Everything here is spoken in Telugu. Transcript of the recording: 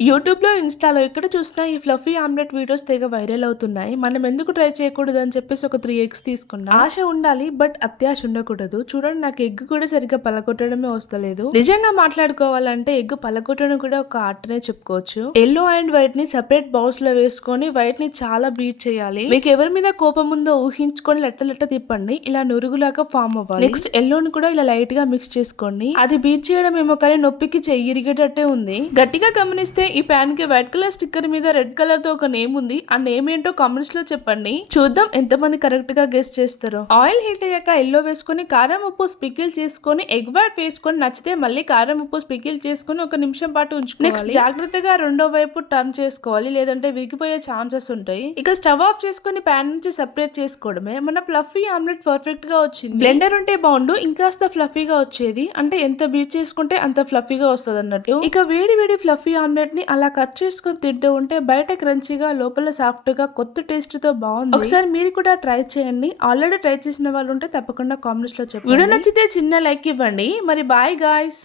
యూట్యూబ్‌లో, ఇన్‌స్టాలో ఎక్కడ చూసినా ఈ ఫ్లఫీ ఆమ్లెట్ వీడియోస్ తెగ వైరల్ అవుతున్నాయి. మనం ఎందుకు ట్రై చేయకూడదు అని చెప్పేసి ఒక 3 ఎగ్స్ తీసుకున్నా. ఆశ ఉండాలి బట్ అత్యాశ ఉండకూడదు. చూడండి నాకు ఎగ్ కూడా సరిగ్గా పలగొట్టడమే వస్తలేదు. నిజంగా మాట్లాడుకోవాలంటే ఎగ్ పలగొట్టడం కూడా ఒక ఆర్ట్ అనే చెప్పుకోవచ్చు. యెల్లో అండ్ వైట్ ని సెపరేట్ బౌల్స్ లో వేసుకొని వైట్ ని చాలా బీట్ చేయాలి. మీకు ఎవరి మీద కోపం ఉందో ఊహించుకొని లెట్ట తిప్పండి. ఇలా నురుగులాగా ఫామ్ అవ్వాలి. నెక్స్ట్ యెల్లోని కూడా ఇలా లైట్ గా మిక్స్ చేసుకోండి. అది బీట్ చేయడం ఏమో కానీ నొప్పికి చెయ్యి ఇరిగేటట్టే ఉంది. గట్టిగా గమనిస్తే ఈ ప్యాన్ కి వైట్ కలర్ స్టిక్కర్ మీద రెడ్ కలర్ తో ఒక నేమ్ ఉంది. ఆ నేమ్ ఏంటో కామెంట్స్ లో చెప్పండి. చూద్దాం ఎంతమంది కరెక్ట్ గా గెస్ చేస్తారో. ఆయిల్ హీట్ అయ్యాక ఎల్లో వేసుకొని కారం ఉప్పు స్పికిల్ చేసుకొని ఎగ్ వైట్ వేసుకొని నచ్చితే మళ్ళీ కారం ఉప్పు స్పికిల్ చేసుకొని ఒక నిమిషం పాటు ఉంచుకోవాలి. నెక్స్ట్ జాగ్రత్తగా రెండో వైపు టర్న్ చేసుకోవాలి, లేదంటే విరిగిపోయే ఛాన్సెస్ ఉంటాయి. ఇక స్టవ్ ఆఫ్ చేసుకొని ప్యాన్ నుంచి సెపరేట్ చేసుకోవడమే. మన ఫ్లఫీ ఆమ్లెట్ పర్ఫెక్ట్ గా వచ్చింది. బ్లెండర్ ఉంటే బాగుండు, ఇంకాస్త ఫ్లఫీగా వచ్చేది. అంటే ఎంత బీట్ చేసుకుంటే అంత ఫ్లఫీగా వస్తుంది అన్నట్టు. ఇక వేడి వేడి ఫ్లఫీ ఆమ్లెట్ ని అలా కట్ చేసుకొని తింటూ ఉంటే బయట క్రంచీగా లోపల సాఫ్ట్ గా కొత్త టేస్ట్ తో బాగుంది. ఒకసారి మీరు కూడా ట్రై చేయండి. ఆల్రెడీ ట్రై చేసిన వాళ్ళు ఉంటే తప్పకుండా కామెంట్స్ లో చెప్పండి. వీడియో నచ్చితే చిన్న లైక్ ఇవ్వండి. మరి బాయ్ గాయ్స్.